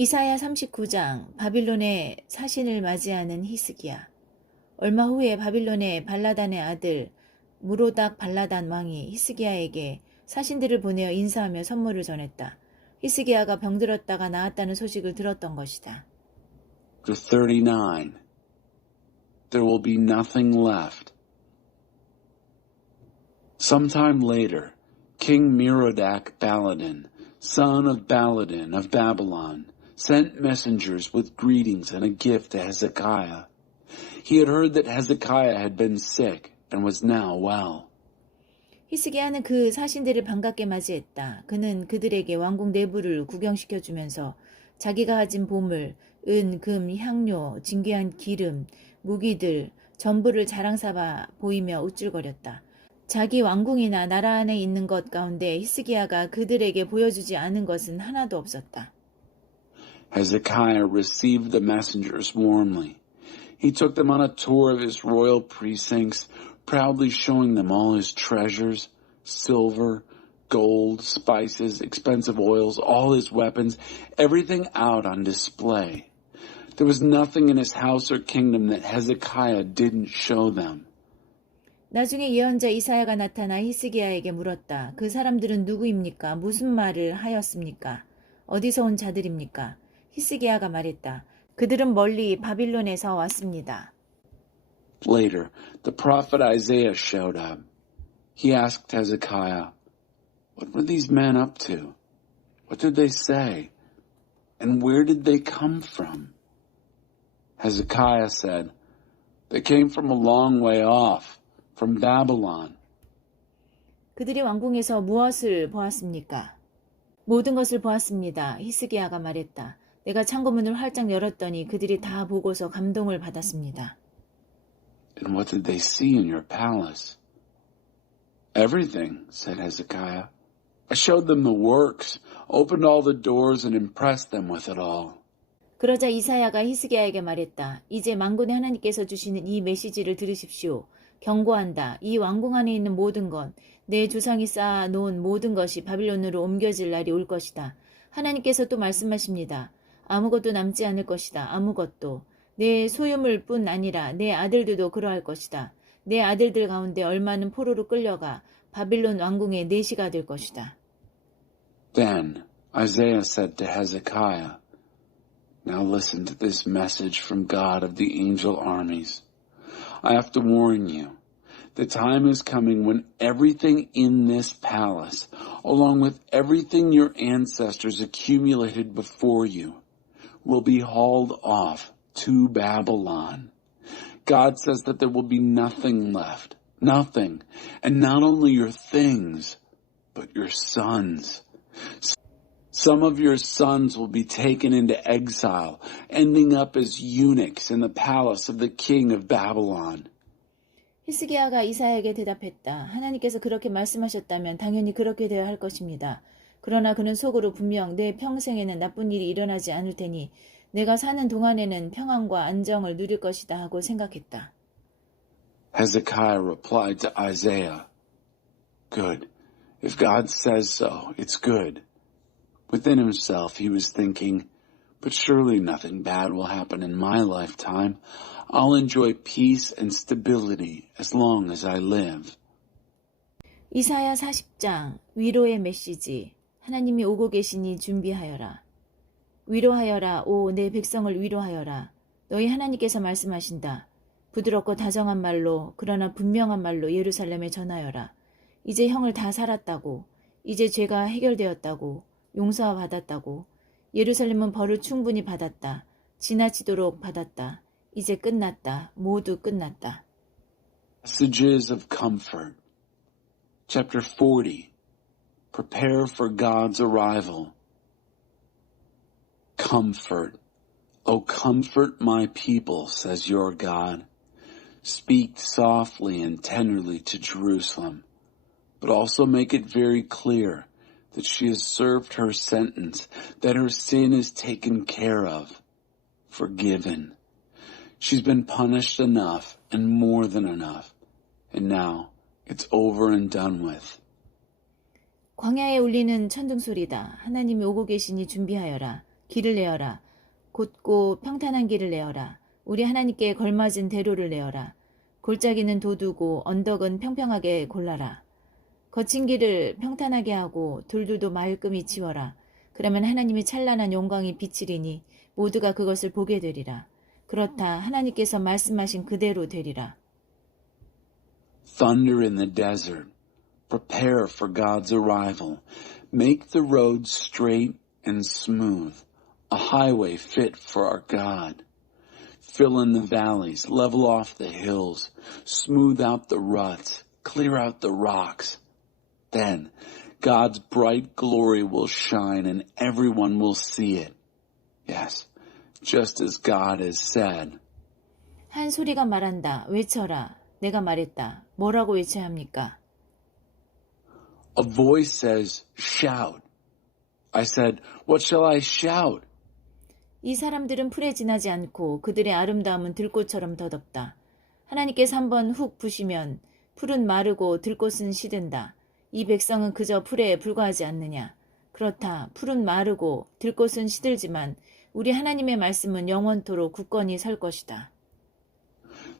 이사야 39장 바빌론의 사신을 맞이하는 히스기야. 얼마 후에 바빌론의 발라단의 아들 무로닥 발라단 왕이 히스기야에게 사신들을 보내어 인사하며 선물을 전했다. 히스기야가 병들었다가 나았다는 소식을 들었던 것이다. Chapter 39. There will be nothing left. Sometime later, King Merodach Baladan, son of Baladan of Babylon, sent messengers with greetings and a gift to Hezekiah. He had heard that Hezekiah had been sick and was now well. 히스기야는 그 사신들을 반갑게 맞이했다. 그는 그들에게 왕궁 내부를 구경시켜주면서 자기가 가진 보물, 은, 금, 향료, 진귀한 기름, 무기들, 전부를 자랑삼아 보이며 우쭐거렸다. 자기 왕궁이나 나라 안에 있는 것 가운데 히스기야가 그들에게 보여주지 않은 것은 하나도 없었다. Hezekiah received the messengers warmly. He took them on a tour of his royal precincts, proudly showing them all his treasures, silver, gold, spices, expensive oils, all his weapons, everything out on display. There was nothing in his house or kingdom that Hezekiah didn't show them. 나중에 예언자 이사야가 나타나 히스기야에게 물었다. 그 사람들은 누구입니까? 무슨 말을 하였습니까? 어디서 온 자들입니까? 히스기야가 말했다. 그들은 멀리 바빌론에서 왔습니다. Later, the prophet Isaiah showed up. He asked Hezekiah, "What were these men up to? What did they say? And where did they come from?" Hezekiah said, "They came from a long way off, from Babylon." 그들이 왕궁에서 무엇을 보았습니까? 모든 것을 보았습니다. 히스기야가 말했다. 내가 창고문을 활짝 열었더니 그들이 다 보고서 감동을 받았습니다. And what did they see in your palace? Everything, said Hezekiah. I showed them the works, opened all the doors and impressed them with it all. 그러자 이사야가 히스기야에게 말했다. 이제 만군의 하나님께서 주시는 이 메시지를 들으십시오. 경고한다. 이 왕궁 안에 있는 모든 것, 내 조상이 쌓아 놓은 모든 것이 바빌론으로 옮겨질 날이 올 것이다. 하나님께서 또 말씀하십니다. 아무것도 남지 않을 것이다. 아무것도. 내 소유물뿐 아니라 내 아들들도 그러할 것이다. 내 아들들 가운데 얼마는 포로로 끌려가 바빌론 왕궁의 내시가 될 것이다. Then Isaiah said to Hezekiah, Now listen to this message from God of the angel armies. I have to warn you, the time is coming when everything in this palace, along with everything your ancestors accumulated before you, will be hauled off to Babylon. God says that there will be nothing left, nothing, and not only your things, but your sons. Some of your sons will be taken into exile, ending up as eunuchs in the palace of the king of Babylon. 히스기야가 이사야에게 대답했다. 하나님께서 그렇게 말씀하셨다면 당연히 그렇게 되어야 할 것입니다. 그러나 그는 속으로 분명 내 평생에는 나쁜 일이 일어나지 않을 테니 내가 사는 동안에는 평안과 안정을 누릴 것이다 하고 생각했다. Hezekiah replied to Isaiah, Good. If God says so, it's good. Within himself he was thinking, But surely nothing bad will happen in my lifetime. I'll enjoy peace and stability as long as I live. 이사야 40장 위로의 메시지. 하나님이 오고 계시니 준비하여라. 위로하여라. 오, 내 백성을 위로하여라. 너희 하나님께서 말씀하신다. 부드럽고 다정한 말로 그러나 분명한 말로 예루살렘에 전하여라. 이제 형을 다 살았다고. 이제 죄가 해결되었다고. 용서받았다고. 예루살렘은 벌을 충분히 받았다. 지나치도록 받았다. 이제 끝났다. 모두 끝났다. Messages of Comfort. Chapter 40. Prepare for God's arrival. Comfort. O comfort my people, says your God. Speak softly and tenderly to Jerusalem, but also make it very clear that she has served her sentence, that her sin is taken care of, forgiven. She's been punished enough and more than enough, and now it's over and done with. 광야에 울리는 천둥소리다. 하나님이 오고 계시니 준비하여라. 길을 내어라. 곧고 평탄한 길을 내어라. 우리 하나님께 걸맞은 대로를 내어라. 골짜기는 돋우고 언덕은 평평하게 골라라. 거친 길을 평탄하게 하고 돌들도 말끔히 치워라. 그러면 하나님의 찬란한 영광이 비치리니 모두가 그것을 보게 되리라. 그렇다 하나님께서 말씀하신 그대로 되리라. Thunder in the desert. Prepare for God's arrival. Make the road straight and smooth, a highway fit for our God. Fill in the valleys, level off the hills, smooth out the ruts, clear out the rocks. Then God's bright glory will shine and everyone will see it. Yes, just as God has said. 한 소리가 말한다. 외쳐라. 내가 말했다. 뭐라고 외쳐야 합니까? A voice says, shout. I said, what shall I shout? 이 사람들은 풀에 지나지 않고 그들의 아름다움은 들꽃처럼 더덥다. 하나님께서 한번 훅 부시면 풀은 마르고 들꽃은 시든다. 이 백성은 그저 풀에 불과하지 않느냐. 그렇다. 풀은 마르고 들꽃은 시들지만 우리 하나님의 말씀은 영원토록 굳건히 설 것이다.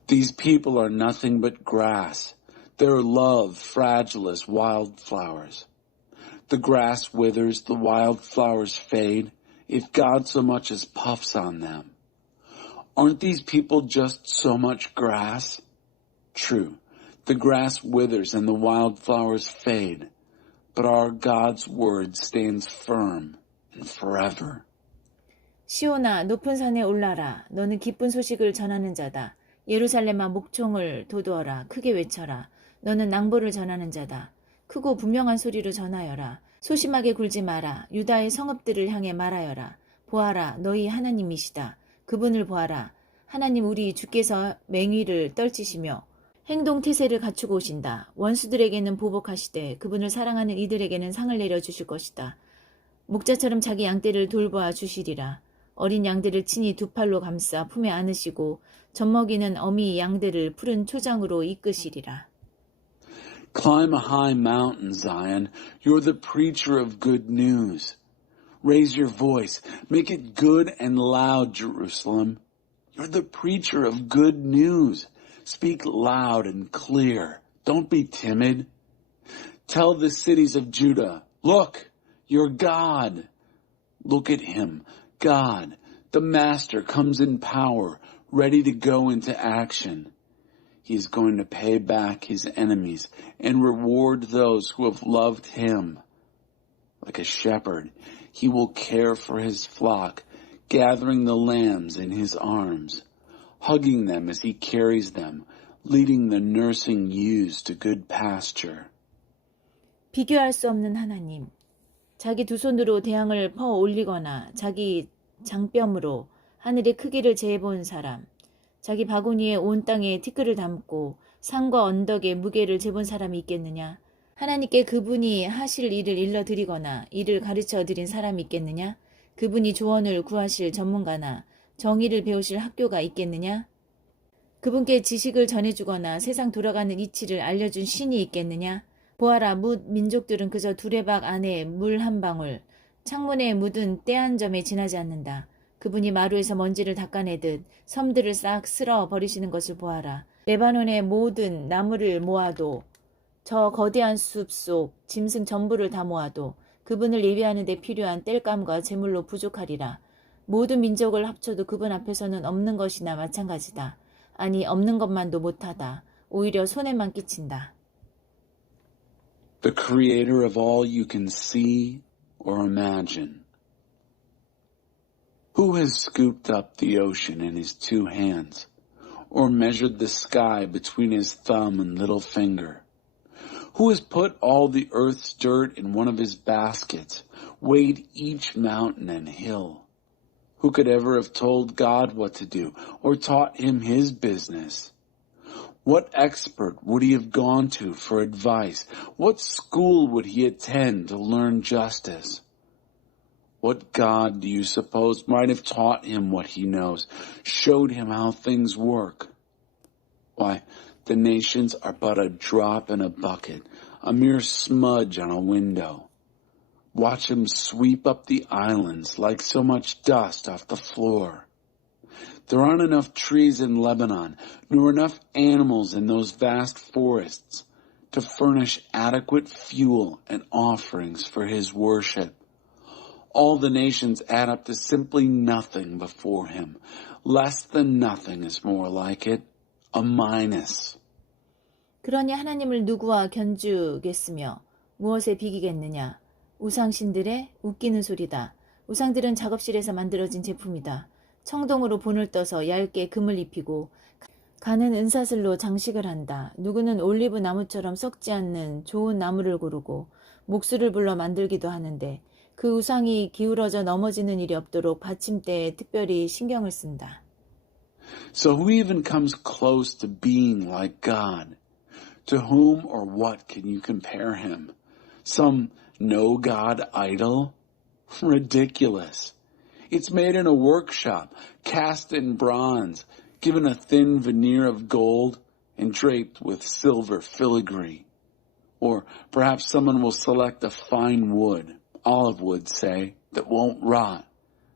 These people are nothing but grass. Their love fragile as wildflowers. The grass withers, the wildflowers fade, if God so much as puffs on them. Aren't these people just so much grass? True, the grass withers and the wildflowers fade, but our God's word stands firm and forever. 시온아, 높은 산에 올라라. 너는 기쁜 소식을 전하는 자다. 예루살렘아, 목청을 돋우어라. 크게 외쳐라. 너는 낭보를 전하는 자다. 크고 분명한 소리로 전하여라. 소심하게 굴지 마라. 유다의 성읍들을 향해 말하여라. 보아라, 너희 하나님이시다. 그분을 보아라. 하나님 우리 주께서 맹위를 떨치시며 행동 태세를 갖추고 오신다. 원수들에게는 보복하시되 그분을 사랑하는 이들에게는 상을 내려주실 것이다. 목자처럼 자기 양떼를 돌보아 주시리라. 어린 양들을 친히 두 팔로 감싸 품에 안으시고 젖먹이는 어미 양들을 푸른 초장으로 이끄시리라. Climb a high mountain, Zion. You're the preacher of good news. Raise your voice. Make it good and loud, Jerusalem. You're the preacher of good news. Speak loud and clear. Don't be timid. Tell the cities of Judah, look, your God. Look at him, God, the Master comes in power, ready to go into action. He is going to pay back his enemies and reward those who have loved him. Like a shepherd, he will care for his flock, gathering the lambs in his arms, hugging them as he carries them, leading the nursing ewes to good pasture. 비교할 수 없는 하나님, 자기 두 손으로 대양을 퍼 올리거나 자기 장뼘으로 하늘의 크기를 재본 사람, 자기 바구니에 온 땅에 티끌을 담고 산과 언덕에 무게를 재본 사람이 있겠느냐? 하나님께 그분이 하실 일을 일러드리거나 이를 가르쳐드린 사람이 있겠느냐? 그분이 조언을 구하실 전문가나 정의를 배우실 학교가 있겠느냐? 그분께 지식을 전해주거나 세상 돌아가는 이치를 알려준 신이 있겠느냐? 보아라, 뭇 민족들은 그저 두레박 안에 물 한 방울, 창문에 묻은 때 한 점에 지나지 않는다. 그분이 마루에서 먼지를 닦아내듯 섬들을 싹 쓸어 버리시는 것을 보아라. 레바논의 모든 나무를 모아도 저 거대한 숲 속 짐승 전부를 다 모아도 그분을 예배하는 데 필요한 땔감과 제물로 부족하리라. 모든 민족을 합쳐도 그분 앞에서는 없는 것이나 마찬가지다. 아니 없는 것만도 못하다. 오히려 손해만 끼친다. The creator of all you can see or imagine. Who has scooped up the ocean in his two hands, or measured the sky between his thumb and little finger? Who has put all the earth's dirt in one of his baskets, weighed each mountain and hill? Who could ever have told God what to do, or taught him his business? What expert would he have gone to for advice? What school would he attend to learn justice? What God do you suppose might have taught him what he knows, showed him how things work? Why, the nations are but a drop in a bucket, a mere smudge on a window. Watch him sweep up the islands like so much dust off the floor. There aren't enough trees in Lebanon, nor enough animals in those vast forests to furnish adequate fuel and offerings for his worship. All the nations add up to simply nothing before him. Less than nothing is more like it, a minus. 그러니 하나님을 누구와 견주겠으며 무엇에 비기겠느냐? 우상신들의 웃기는 소리다. 우상들은 작업실에서 만들어진 제품이다. 청동으로 본을 떠서 얇게 금을 입히고 가는 은사슬로 장식을 한다. 누구는 올리브 나무처럼 썩지 않는 좋은 나무를 고르고 목수를 불러 만들기도 하는데 그 우상이 기울어져 넘어지는 일이 없도록 받침대에 특별히 신경을 쓴다. So who even comes close to being like God? To whom or what can you compare him? Some no-God idol? Ridiculous. It's made in a workshop, cast in bronze, given a thin veneer of gold, and draped with silver filigree. Or perhaps someone will select a fine wood, olive wood, say, that won't rot.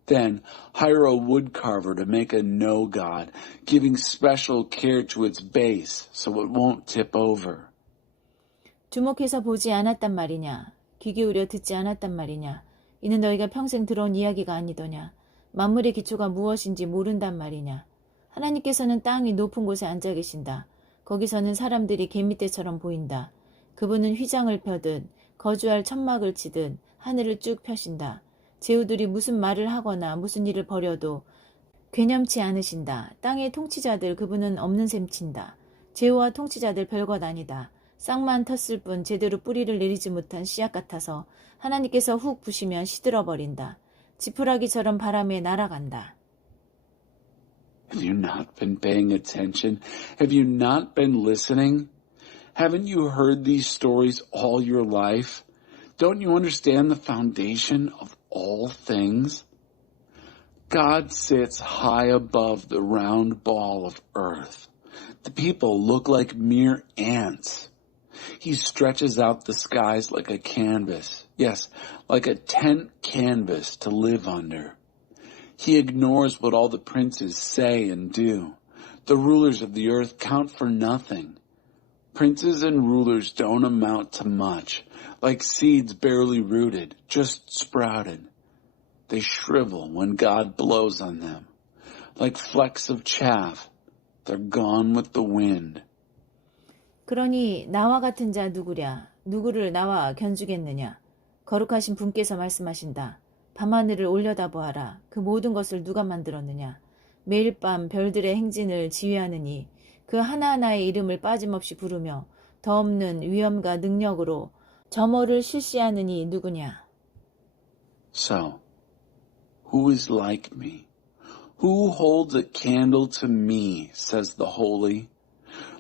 Then hire a woodcarver to make a no-God, giving special care to its base so it won't tip over. 주목해서 보지 않았단 말이냐? 귀 기울여 듣지 않았단 말이냐? 이는 너희가 평생 들어온 이야기가 아니더냐? 만물의 기초가 무엇인지 모른단 말이냐? 하나님께서는 땅이 높은 곳에 앉아 계신다. 거기서는 사람들이 개미떼처럼 보인다. 그분은 휘장을 펴듯 거주할 천막을 치듯 하늘을 쭉 펴신다. 제후들이 무슨 말을 하거나 무슨 일을 벌여도 괴념치 않으신다. 땅의 통치자들 그분은 없는 셈 친다. 제후와 통치자들 별것 아니다. 싹만 텄을 뿐 제대로 뿌리를 내리지 못한 씨앗 같아서 하나님께서 훅 부시면 시들어버린다. 지푸라기처럼 바람에 날아간다. Have you not been paying attention? Have you not been listening? Haven't you heard these stories all your life? Don't you understand the foundation of all things? God sits high above the round ball of earth. The people look like mere ants. He stretches out the skies like a canvas. Yes, like a tent canvas to live under. He ignores what all the princes say and do. The rulers of the earth count for nothing. Princes and rulers don't amount to much, like seeds barely rooted, just sprouted. They shrivel when God blows on them. Like flecks of chaff, they're gone with the wind. 그러니 나와 같은 자 누구랴? 누구를 나와 견주겠느냐? 거룩하신 분께서 말씀하신다. 밤하늘을 올려다보아라. 그 모든 것을 누가 만들었느냐? 매일 밤 별들의 행진을 지휘하느니 그 하나하나의 이름을 빠짐없이 부르며 더 없는 위엄과 능력으로 점호를 실시하느니 누구냐? So, who is like me? Who holds a candle to me, says the Holy?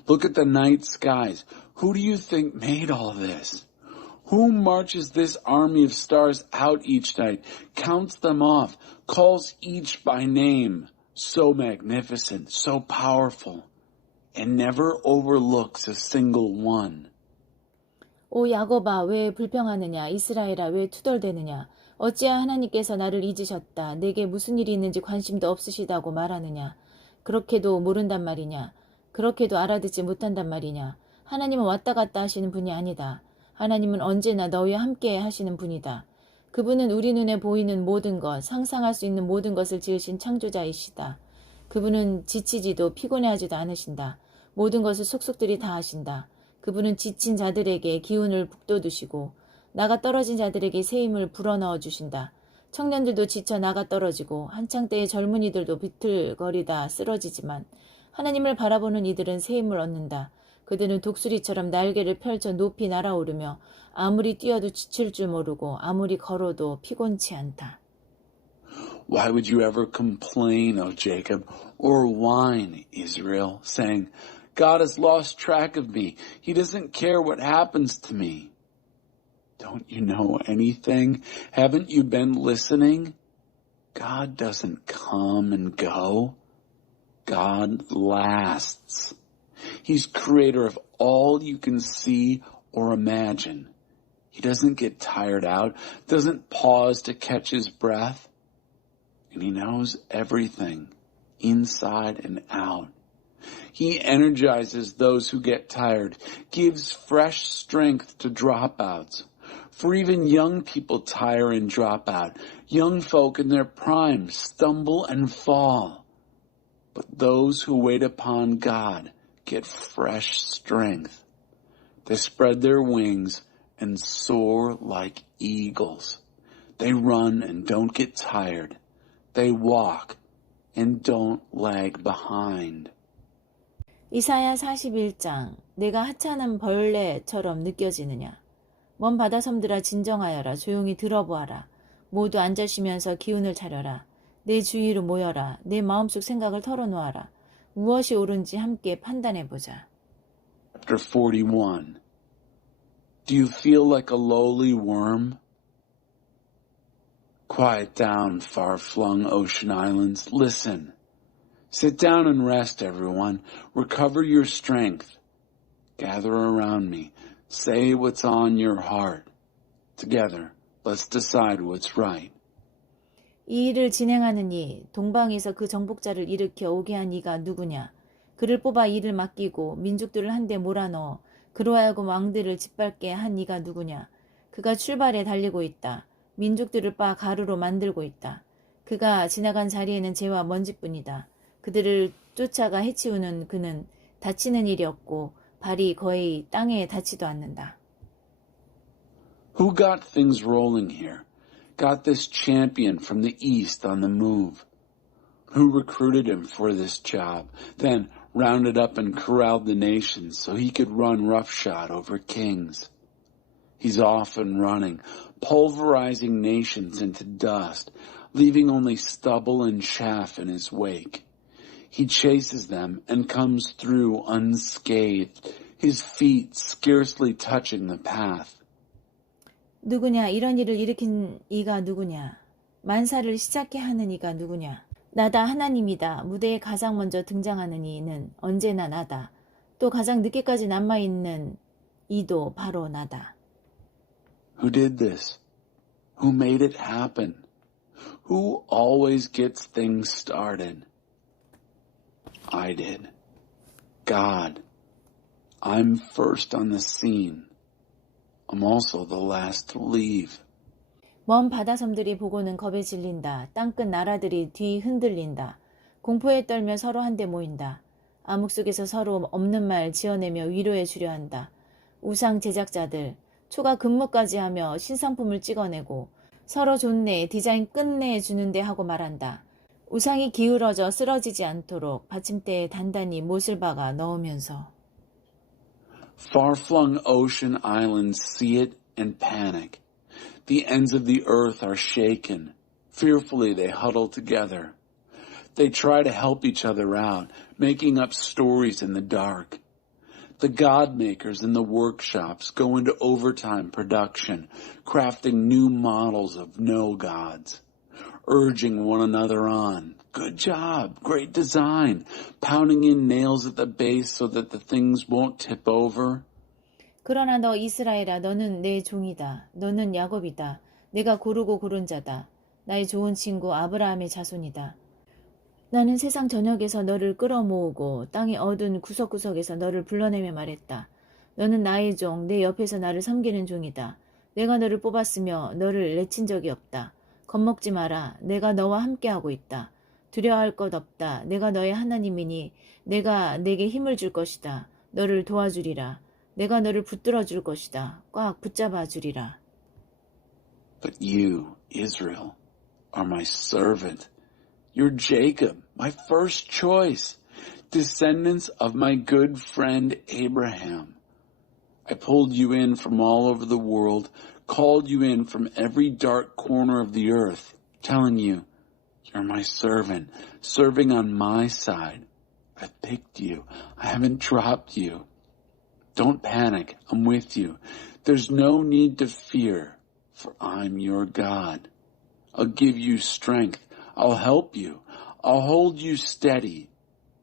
Look at the night skies. Who do you think made all this? Who marches this army of stars out each night, counts them off, calls each by name, so magnificent, so powerful, and never overlooks a single one? 오 야곱아 왜 불평하느냐? 이스라엘아 왜 투덜대느냐? 어찌하여 하나님께서 나를 잊으셨다. 내게 무슨 일이 있는지 관심도 없으시다고 말하느냐? 그렇게도 모른단 말이냐? 그렇게도 알아듣지 못한단 말이냐? 하나님은 왔다 갔다 하시는 분이 아니다. 하나님은 언제나 너희와 함께 하시는 분이다. 그분은 우리 눈에 보이는 모든 것, 상상할 수 있는 모든 것을 지으신 창조자이시다. 그분은 지치지도 피곤해하지도 않으신다. 모든 것을 속속들이 다 하신다. 그분은 지친 자들에게 기운을 북돋우시고 나가 떨어진 자들에게 새 힘을 불어넣어 주신다. 청년들도 지쳐 나가 떨어지고 한창 때의 젊은이들도 비틀거리다 쓰러지지만 하나님을 바라보는 이들은 새 힘을 얻는다. 그들은 독수리처럼 날개를 펼쳐 높이 날아오르며 아무리 뛰어도 지칠 줄 모르고 아무리 걸어도 피곤치 않다. Why would you ever complain, O Jacob, or whine, Israel, saying, God has lost track of me. He doesn't care what happens to me. Don't you know anything? Haven't you been listening? God doesn't come and go. God lasts. He's creator of all you can see or imagine. He doesn't get tired out, doesn't pause to catch his breath. And he knows everything, inside and out. He energizes those who get tired, gives fresh strength to dropouts. For even young people tire and drop out. Young folk in their prime stumble and fall. But those who wait upon God get fresh strength. They spread their wings and soar like eagles. They run and don't get tired. They walk and don't lag behind. 이사야 41장 내가 하찮은 벌레처럼 느껴지느냐. 먼 바다섬들아 진정하여라. 조용히 들어보아라. 모두 앉아 쉬면서 기운을 차려라. 내 주위로 모여라. 내 마음속 생각을 털어놓아라. 무엇이 옳은지 함께 판단해보자. Chapter 41. Do you feel like a lowly worm? Quiet down, far-flung ocean islands. Listen. Sit down and rest, everyone. Recover your strength. Gather around me. Say what's on your heart. Together, let's decide what's right. 이 일을 진행하는 이, 동방에서 그 정복자를 일으켜 오게 한 이가 누구냐? 그를 뽑아 일을 맡기고 민족들을 한데 몰아넣어 그로 하여금 왕들을 짓밟게 한 이가 누구냐? 그가 출발에 달리고 있다. 민족들을 빻아 가루로 만들고 있다. 그가 지나간 자리에는 재와 먼지뿐이다. 그들을 쫓아가 해치우는 그는 다치는 일이 없고 발이 거의 땅에 닿지도 않는다. Who got things rolling here? Got this champion from the east on the move? Who recruited him for this job, then rounded up and corralled the nations so he could run roughshod over kings? He's off and running, pulverizing nations into dust, leaving only stubble and chaff in his wake. He chases them and comes through unscathed, his feet scarcely touching the path. 누구냐? 이런 일을 일으킨 이가 누구냐? 만사를 시작케 하는 이가 누구냐? 나다 하나님이다. 무대에 가장 먼저 등장하는 이는 언제나 나다. 또 가장 늦게까지 남아있는 이도 바로 나다. Who did this? Who made it happen? Who always gets things started? I did. God. I'm first on the scene. I'm also the last to leave. 먼 바다섬들이 보고는 겁에 질린다. 땅끝 나라들이 뒤 흔들린다. 공포에 떨며 서로 한데 모인다. 암흑 속에서 서로 없는 말 지어내며 위로해 주려 한다. 우상 제작자들, 초과 근무까지 하며 신상품을 찍어내고 서로 좋네, 디자인 끝내주는데 하고 말한다. 우상이 기울어져 쓰러지지 않도록 받침대에 단단히 못을 박아 넣으면서. Far-flung ocean islands see it and panic. The ends of the earth are shaken. Fearfully they huddle together. They try to help each other out, making up stories in the dark. The God makers in the workshops go into overtime production, crafting new models of no gods, urging one another on. Good job, great design, pounding in nails at the base so that the things won't tip over. 그러나 너 이스라엘아, 너는 내 종이다. 너는 야곱이다. 내가 고르고 고른 자다. 나의 좋은 친구 아브라함의 자손이다. 나는 세상 전역에서 너를 끌어모으고 땅의 어두운 구석구석에서 너를 불러내며 말했다. 너는 나의 종, 내 옆에서 나를 섬기는 종이다. 내가 너를 뽑았으며 너를 내친 적이 없다. 겁먹지 마라. 내가 너와 함께하고 있다. 두려워할 것 없다. 내가 너의 하나님이니 내가 내게 힘을 줄 것이다. 너를 도와주리라. 내가 너를 붙들어 줄 것이다. 꽉 붙잡아 주리라. But you, Israel, are my servant. You're Jacob, my first choice, descendants of my good friend Abraham. I pulled you in from all over the world, called you in from every dark corner of the earth, telling you, you're my servant, serving on my side. I've picked you. I haven't dropped you. Don't panic. I'm with you. There's no need to fear, for I'm your God. I'll give you strength. I'll help you. I'll hold you steady.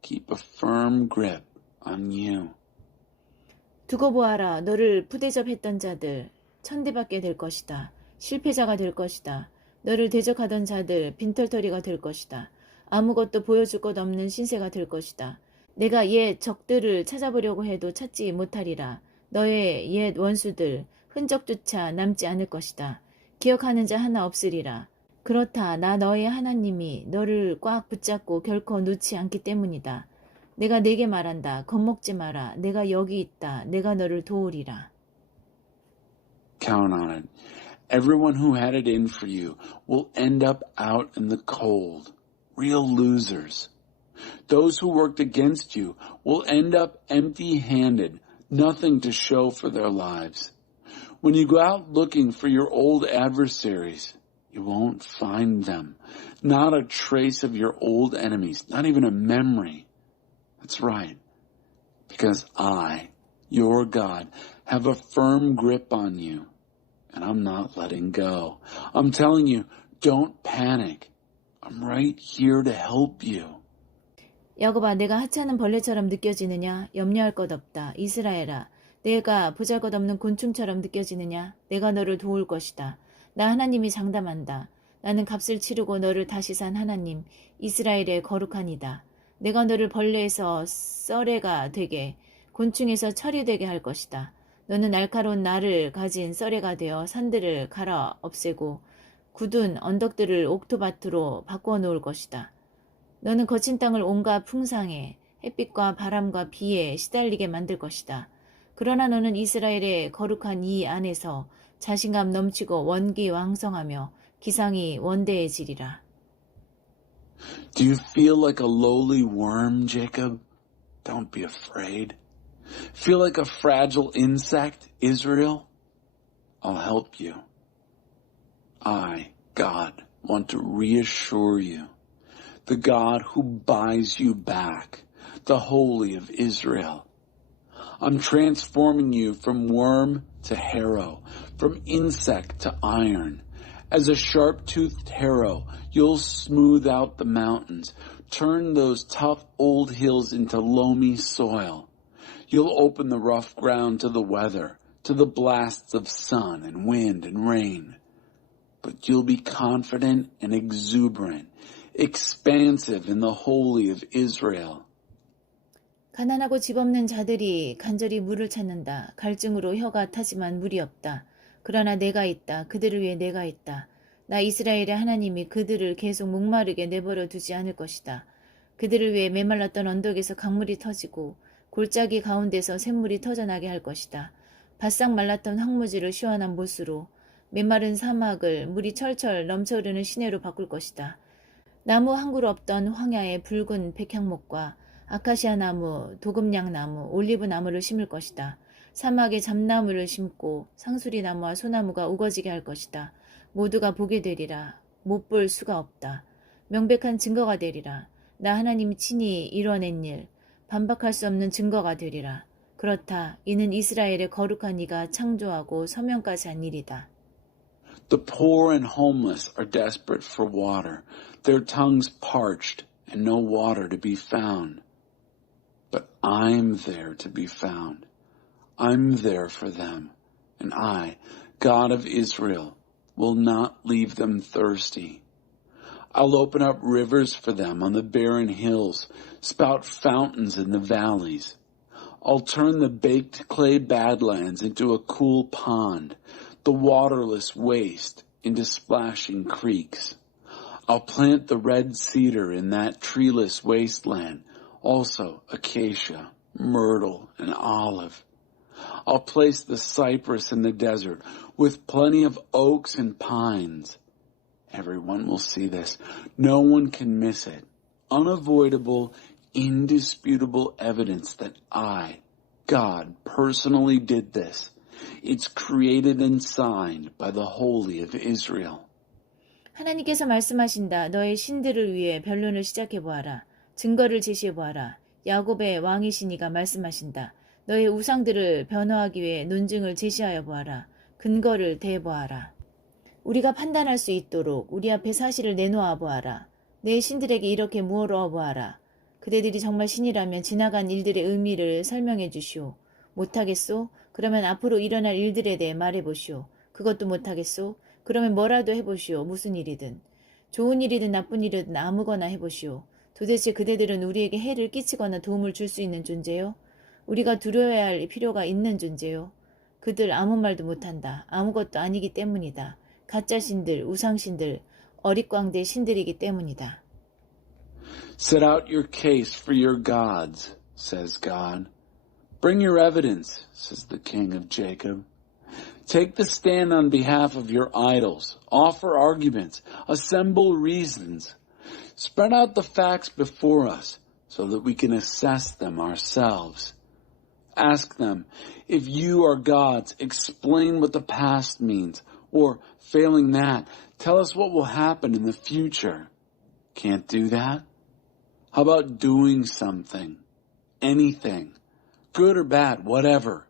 Keep a firm grip on you. 두고 보아라. 너를 푸대접했던 자들, 천대받게 될 것이다. 실패자가 될 것이다. 너를 대적하던 자들 빈털터리가 될 것이다. 아무것도 보여줄 것 없는 신세가 될 것이다. 내가 옛 적들을 찾아보려고 해도 찾지 못하리라. 너의 옛 원수들 흔적조차 남지 않을 것이다. 기억하는 자 하나 없으리라. 그렇다. 나 너의 하나님이 너를 꽉 붙잡고 결코 놓지 않기 때문이다. 내가 네게 말한다. 겁먹지 마라. 내가 여기 있다. 내가 너를 도우리라. Count on it. Everyone who had it in for you will end up out in the cold. Real losers. Those who worked against you will end up empty-handed, nothing to show for their lives. When you go out looking for your old adversaries, you won't find them. Not a trace of your old enemies, not even a memory. That's right. Because I, your God, have a firm grip on you, and I'm not letting go. I'm telling you, don't panic. I'm right here to help you. 야곱아, 내가 하찮은 벌레처럼 느껴지느냐? 염려할 것 없다. 이스라엘아, 내가 보잘것없는 곤충처럼 느껴지느냐? 내가 너를 도울 것이다. 나 하나님이 장담한다. 나는 값을 치르고 너를 다시 산 하나님, 이스라엘의 거룩한 이다. 내가 너를 벌레에서 썰애가 되게, 곤충에서 철이 되게 할 것이다. 너는 날카로운 날을 가진 썰애가 되어 산들을 갈아 없애고 굳은 언덕들을 옥토밭으로 바꾸어 놓을 것이다. 너는 거친 땅을 온갖 풍상에 햇빛과 바람과 비에 시달리게 만들 것이다. 그러나 너는 이스라엘의 거룩한 이 안에서 자신감 넘치고 원기왕성하며 기상이 원대해지리라. Do you feel like a lowly worm, Jacob? Don't be afraid. Feel like a fragile insect, Israel? I'll help you. I, God, want to reassure you. The God who buys you back, the Holy of Israel. I'm transforming you from worm to harrow, from insect to iron. As a sharp-toothed harrow, you'll smooth out the mountains, turn those tough old hills into loamy soil. You'll open the rough ground to the weather, to the blasts of sun and wind and rain. But you'll be confident and exuberant, expansive in the Holy of Israel. 가난하고 집 없는 자들이 간절히 물을 찾는다. 갈증으로 혀가 타지만 물이 없다. 그러나 내가 있다. 그들을 위해 내가 있다. 나 이스라엘의 하나님이 그들을 계속 목마르게 내버려 두지 않을 것이다. 그들을 위해 메말랐던 언덕에서 강물이 터지고 골짜기 가운데서 샘물이 터져나게 할 것이다. 바싹 말랐던 황무지를 시원한 못으로 메마른 사막을 물이 철철 넘쳐흐르는 시내로 바꿀 것이다. 나무 한 그루 없던 황야에 붉은 백향목과 아카시아 나무, 도금냥 나무, 올리브 나무를 심을 것이다. 사막에 잠나무를 심고 상수리 나무와 소나무가 우거지게 할 것이다. 모두가 보게 되리라. 못 볼 수가 없다. 명백한 증거가 되리라. 나 하나님이 친히 이뤄낸 일, 반박할 수 없는 증거가 되리라. 그렇다. 이는 이스라엘의 거룩한 이가 창조하고 서명까지 한 일이다. The poor and homeless are desperate for water, their tongues parched and no water to be found. But I'm there to be found. I'm there for them, and I, God of Israel, will not leave them thirsty. I'll open up rivers for them on the barren hills, spout fountains in the valleys. I'll turn the baked clay badlands into a cool pond, the waterless waste into splashing creeks. I'll plant the red cedar in that treeless wasteland, also acacia, myrtle, and olive. I'll place the cypress in the desert with plenty of oaks and pines. Everyone will see this. No one can miss it. Unavoidable, indisputable evidence that I, God, personally did this. It's created and signed by the Holy of Israel. 하나님께서 말씀하신다. 너의 신들을 위해 변론을 시작해보아라. 증거를 제시해보아라. 야곱의 왕이신 이가 말씀하신다. 너의 우상들을 변호하기 위해 논증을 제시하여 보아라. 근거를 대보아라. 우리가 판단할 수 있도록 우리 앞에 사실을 내놓아 보아라. 내 신들에게 이렇게 물어 보아라. 그대들이 정말 신이라면 지나간 일들의 의미를 설명해 주시오. 못하겠소? 그러면 앞으로 일어날 일들에 대해 말해 보시오. 그것도 못하겠소? 그러면 뭐라도 해보시오. 무슨 일이든. 좋은 일이든 나쁜 일이든 아무거나 해보시오. 도대체 그대들은 우리에게 해를 끼치거나 도움을 줄 수 있는 존재요? 우리가 두려워야 할 필요가 있는 존재요? 그들 아무 말도 못한다. 아무것도 아니기 때문이다. 가짜 신들, 우상신들, 어릿광대 신들이기 때문이다. Set out your case for your gods, says God. Bring your evidence, says the King of Jacob. Take the stand on behalf of your idols. Offer arguments. Assemble reasons. Spread out the facts before us so that we can assess them ourselves. Ask them, if you are gods, explain what the past means. Or, failing that, tell us what will happen in the future. Can't do that? How about doing something? Anything. Good or bad, whatever.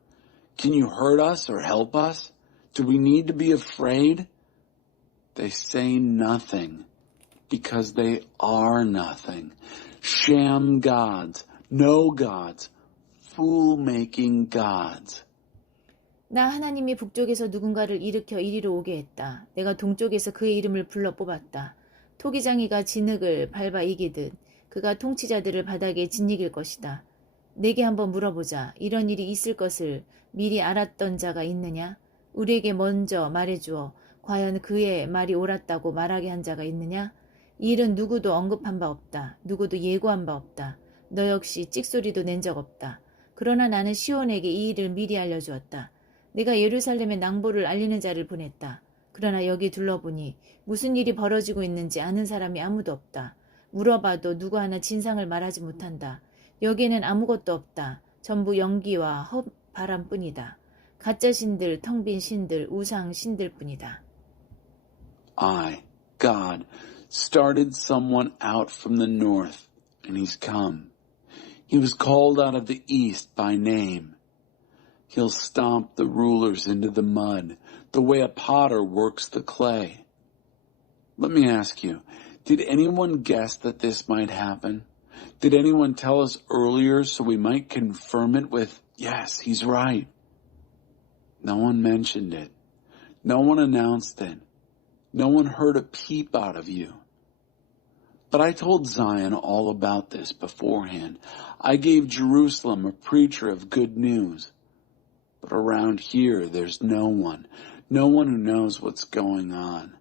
Can you hurt us or help us? Do we need to be afraid? They say nothing because they are nothing. Sham gods, no gods, fool-making gods. 나 하나님이 북쪽에서 누군가를 일으켜 이리로 오게 했다. 내가 동쪽에서 그의 이름을 불러 뽑았다. 토기장이가 진흙을 밟아 이기듯 그가 통치자들을 바닥에 짓이길 것이다. 내게 한번 물어보자. 이런 일이 있을 것을 미리 알았던 자가 있느냐? 우리에게 먼저 말해주어 과연 그의 말이 옳았다고 말하게 한 자가 있느냐? 이 일은 누구도 언급한 바 없다. 누구도 예고한 바 없다. 너 역시 찍소리도 낸 적 없다. 그러나 나는 시온에게 이 일을 미리 알려주었다. 내가 예루살렘에 낭보를 알리는 자를 보냈다. 그러나 여기 둘러보니 무슨 일이 벌어지고 있는지 아는 사람이 아무도 없다. 물어봐도 누구 하나 진상을 말하지 못한다. 여기에는 아무것도 없다. 전부 연기와 헛바람뿐이다. 가짜 신들, 텅 빈 신들, 우상 신들뿐이다. I, God, started someone out from the north, and he's come. He was called out of the east by name. He'll stomp the rulers into the mud, the way a potter works the clay. Let me ask you, did anyone guess that this might happen? Did anyone tell us earlier so we might confirm it with, yes, he's right? No one mentioned it. No one announced it. No one heard a peep out of you. But I told Zion all about this beforehand. I gave Jerusalem a preacher of good news. But around here, there's no one who knows what's going on.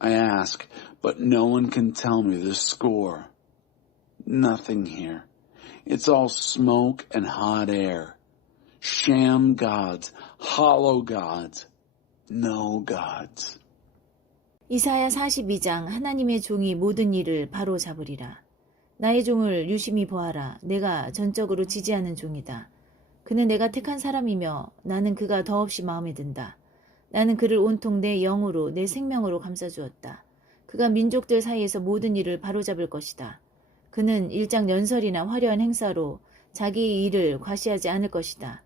I ask, but no one can tell me the score. Nothing here. It's all smoke and hot air. Sham gods, hollow gods, no gods. 이사야 42장 하나님의 종이 모든 일을 바로 잡으리라. 나의 종을 유심히 보아라. 내가 전적으로 지지하는 종이다. 그는 내가 택한 사람이며 나는 그가 더없이 마음에 든다. 나는 그를 온통 내 영으로 내 생명으로 감싸주었다. 그가 민족들 사이에서 모든 일을 바로잡을 것이다. 그는 일장연설이나 화려한 행사로 자기의 일을 과시하지 않을 것이다.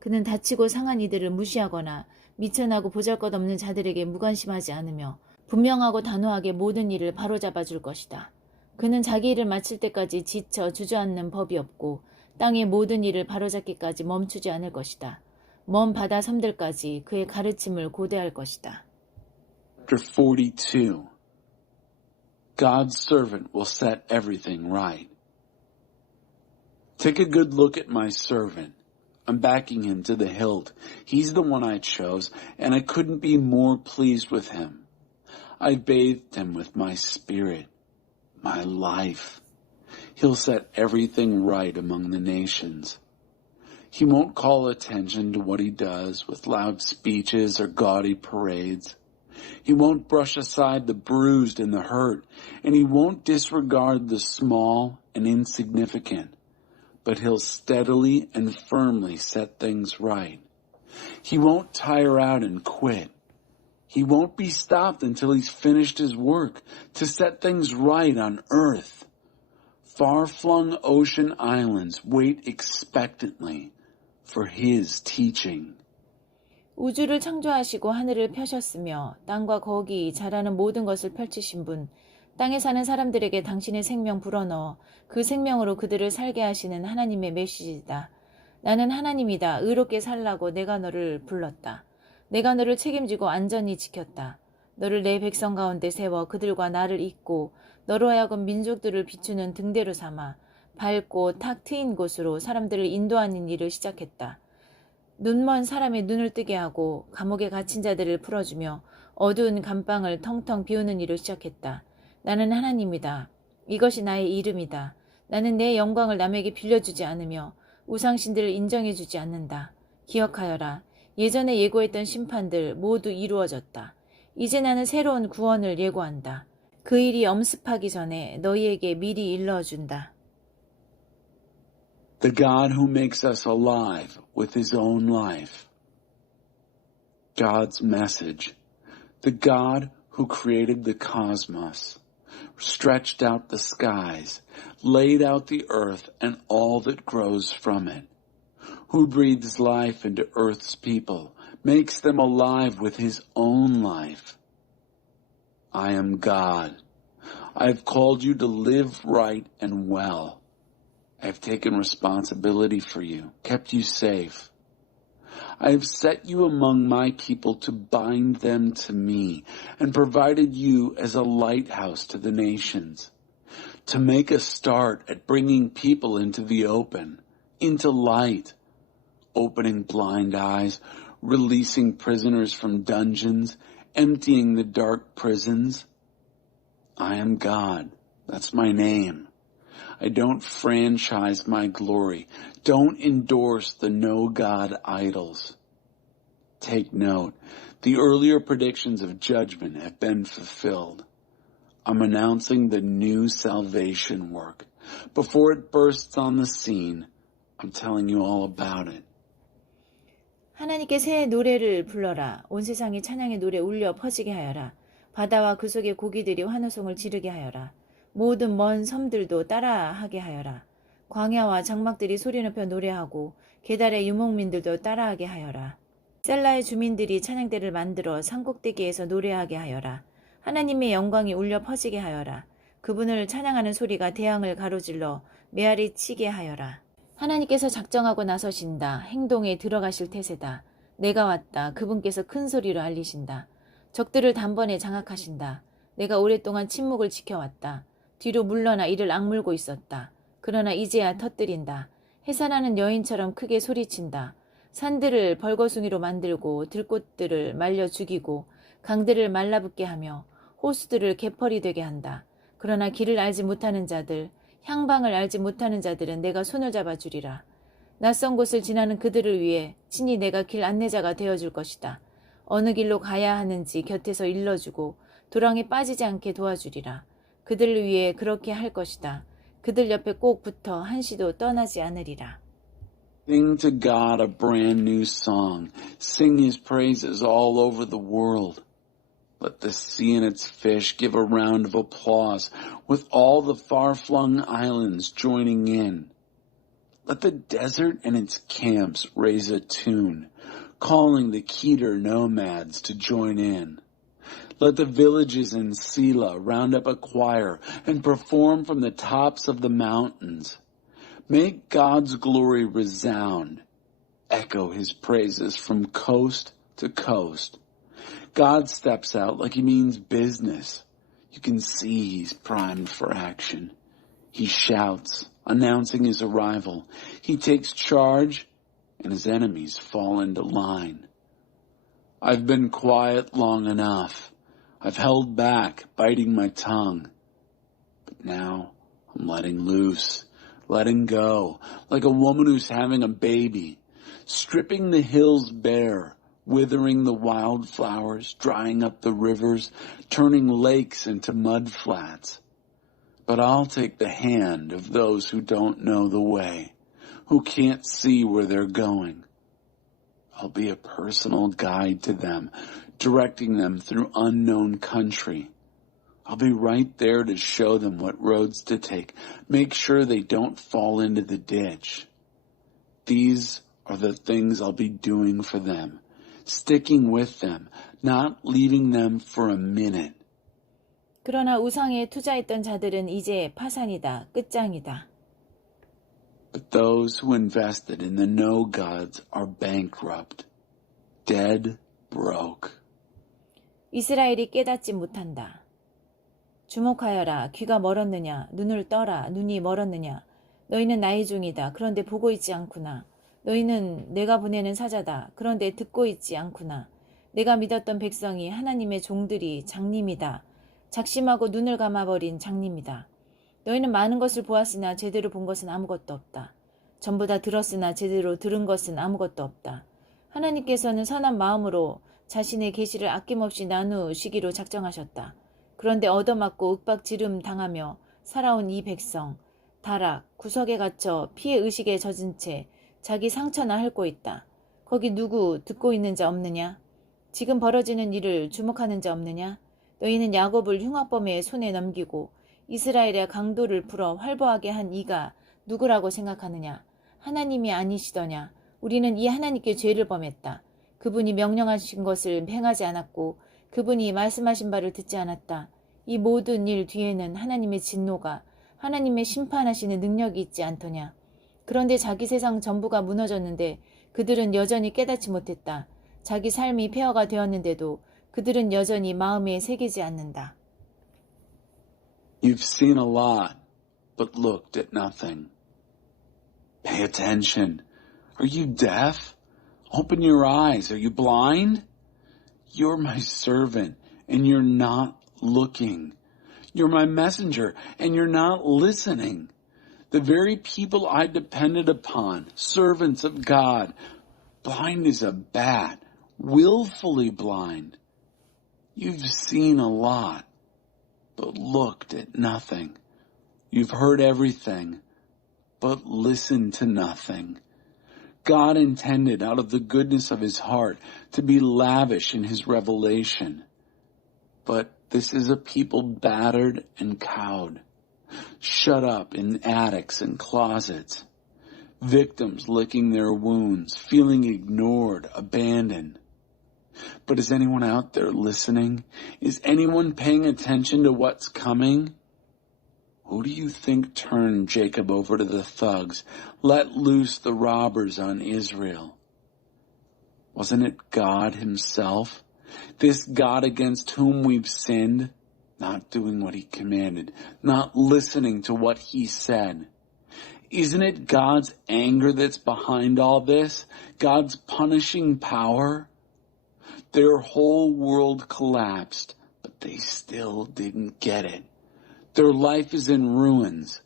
그는 다치고 상한 이들을 무시하거나 미천하고 보잘것없는 자들에게 무관심하지 않으며 분명하고 단호하게 모든 일을 바로잡아 줄 것이다. 그는 자기 일을 마칠 때까지 지쳐 주저앉는 법이 없고 땅의 모든 일을 바로잡기까지 멈추지 않을 것이다. 먼 바다 섬들까지 그의 가르침을 고대할 것이다. Chapter 42. God's servant will set everything right. Take a good look at my servant. I'm backing him to the hilt. He's the one I chose, and I couldn't be more pleased with him. I bathed him with my spirit, my life. He'll set everything right among the nations. He won't call attention to what he does with loud speeches or gaudy parades. He won't brush aside the bruised and the hurt, and he won't disregard the small and insignificant, but he'll steadily and firmly set things right. He won't tire out and quit. He won't be stopped until he's finished his work to set things right on earth. Far-flung ocean islands wait expectantly for his teaching. 우주를 창조하시고 하늘을 펴셨으며 땅과 거기 자라는 모든 것을 펼치신 분, 땅에 사는 사람들에게 당신의 생명 불어넣어 그 생명으로 그들을 살게 하시는 하나님의 메시지다. 나는 하나님이다. 의롭게 살라고 내가 너를 불렀다. 내가 너를 책임지고 안전히 지켰다. 너를 내 백성 가운데 세워 그들과 나를 잇고 너로 하여금 민족들을 비추는 등대로 삼아 밝고 탁 트인 곳으로 사람들을 인도하는 일을 시작했다. 눈먼 사람의 눈을 뜨게 하고 감옥에 갇힌 자들을 풀어주며 어두운 감방을 텅텅 비우는 일을 시작했다. 나는 하나님이다. 이것이 나의 이름이다. 나는 내 영광을 남에게 빌려주지 않으며 우상신들을 인정해주지 않는다. 기억하여라. 예전에 예고했던 심판들 모두 이루어졌다. 이제 나는 새로운 구원을 예고한다. 그 일이 엄습하기 전에 너희에게 미리 일러준다. The God who makes us alive with his own life. God's message. The God who created the cosmos, stretched out the skies, laid out the earth and all that grows from it, who breathes life into earth's people, makes them alive with his own life. I am God. I have called you to live right and well. I have taken responsibility for you, kept you safe. I have set you among my people to bind them to me and provided you as a lighthouse to the nations, to make a start at bringing people into the open, into light, opening blind eyes, releasing prisoners from dungeons, emptying the dark prisons. I am God. That's my name. I don't franchise my glory. Don't endorse the no-God idols. Take note. The earlier predictions of judgment have been fulfilled. I'm announcing the new salvation work. Before it bursts on the scene, I'm telling you all about it. 하나님께 새 노래를 불러라. 온 세상에 찬양의 노래 울려 퍼지게 하여라. 바다와 그 속의 고기들이 환호성을 지르게 하여라. 모든 먼 섬들도 따라하게 하여라. 광야와 장막들이 소리 높여 노래하고 게달의 유목민들도 따라하게 하여라. 셀라의 주민들이 찬양대를 만들어 산꼭대기에서 노래하게 하여라. 하나님의 영광이 울려 퍼지게 하여라. 그분을 찬양하는 소리가 대양을 가로질러 메아리 치게 하여라. 하나님께서 작정하고 나서신다. 행동에 들어가실 태세다. 내가 왔다. 그분께서 큰 소리로 알리신다. 적들을 단번에 장악하신다. 내가 오랫동안 침묵을 지켜왔다. 뒤로 물러나 이를 악물고 있었다. 그러나 이제야 터뜨린다. 해산하는 여인처럼 크게 소리친다. 산들을 벌거숭이로 만들고 들꽃들을 말려 죽이고 강들을 말라붙게 하며 호수들을 개펄이 되게 한다. 그러나 길을 알지 못하는 자들, 향방을 알지 못하는 자들은 내가 손을 잡아주리라. 낯선 곳을 지나는 그들을 위해 친히 내가 길 안내자가 되어줄 것이다. 어느 길로 가야 하는지 곁에서 일러주고 도랑에 빠지지 않게 도와주리라. 그들을 위해 그렇게 할 것이다. 그들 옆에 꼭 붙어 한시도 떠나지 않으리라. Sing to God a brand new song. Sing his praises all over the world. Let the sea and its fish give a round of applause, with all the far-flung islands joining in. Let the desert and its camps raise a tune, calling the Kedar nomads to join in. Let the villages in Sela round up a choir and perform from the tops of the mountains. Make God's glory resound. Echo his praises from coast to coast. God steps out like he means business. You can see he's primed for action. He shouts, announcing his arrival. He takes charge, and his enemies fall into line. I've been quiet long enough. I've held back, biting my tongue. But now I'm letting loose, letting go, like a woman who's having a baby, stripping the hills bare, withering the wildflowers, drying up the rivers, turning lakes into mud flats. But I'll take the hand of those who don't know the way, who can't see where they're going. I'll be a personal guide to them, directing them through unknown country. I'll be right there to show them what roads to take, make sure they don't fall into the ditch. These are the things I'll be doing for them, sticking with them, not leaving them for a minute. 그러나 우상에 투자했던 자들은 이제 파산이다. 끝장이다. But those who invested in the no gods are bankrupt, dead broke. 이스라엘이 깨닫지 못한다. 주목하여라. 귀가 멀었느냐. 눈을 떠라. 눈이 멀었느냐. 너희는 나의 종이다. 그런데 보고 있지 않구나. 너희는 내가 보내는 사자다. 그런데 듣고 있지 않구나. 내가 믿었던 백성이 하나님의 종들이 장님이다. 작심하고 눈을 감아버린 장님이다. 너희는 많은 것을 보았으나 제대로 본 것은 아무것도 없다. 전부 다 들었으나 제대로 들은 것은 아무것도 없다. 하나님께서는 선한 마음으로 자신의 계시를 아낌없이 나누시기로 작정하셨다. 그런데 얻어맞고 윽박지름 당하며 살아온 이 백성, 다락, 구석에 갇혀 피의 의식에 젖은 채 자기 상처나 핥고 있다. 거기 누구 듣고 있는 자 없느냐? 지금 벌어지는 일을 주목하는 자 없느냐? 너희는 야곱을 흉악범의 손에 넘기고 이스라엘의 강도를 풀어 활보하게 한 이가 누구라고 생각하느냐? 하나님이 아니시더냐? 우리는 이 하나님께 죄를 범했다. 그분이 명령하신 것을 행하지 않았고 그분이 말씀하신 바를 듣지 않았다. 이 모든 일 뒤에는 하나님의 진노가, 하나님의 심판하시는 능력이 있지 않더냐? 그런데 자기 세상 전부가 무너졌는데 그들은 여전히 깨닫지 못했다. 자기 삶이 폐허가 되었는데도 그들은 여전히 마음에 새기지 않는다. You've seen a lot, but looked at nothing. Pay attention. Are you deaf? Open your eyes. Are you blind? You're my servant, and you're not looking. You're my messenger, and you're not listening. The very people I depended upon, servants of God, blind as a bat, willfully blind. You've seen a lot, but looked at nothing. You've heard everything, but listened to nothing. God intended out of the goodness of his heart to be lavish in his revelation. But this is a people battered and cowed, shut up in attics and closets, victims licking their wounds, feeling ignored, abandoned. But is anyone out there listening? Is anyone paying attention to what's coming? Who do you think turned Jacob over to the thugs, let loose the robbers on Israel? Wasn't it God himself? This God against whom we've sinned, not doing what he commanded, not listening to what he said. Isn't it God's anger that's behind all this? God's punishing power? Their whole world collapsed, but they still didn't get it. Their life is in ruins,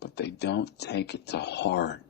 but they don't take it to heart.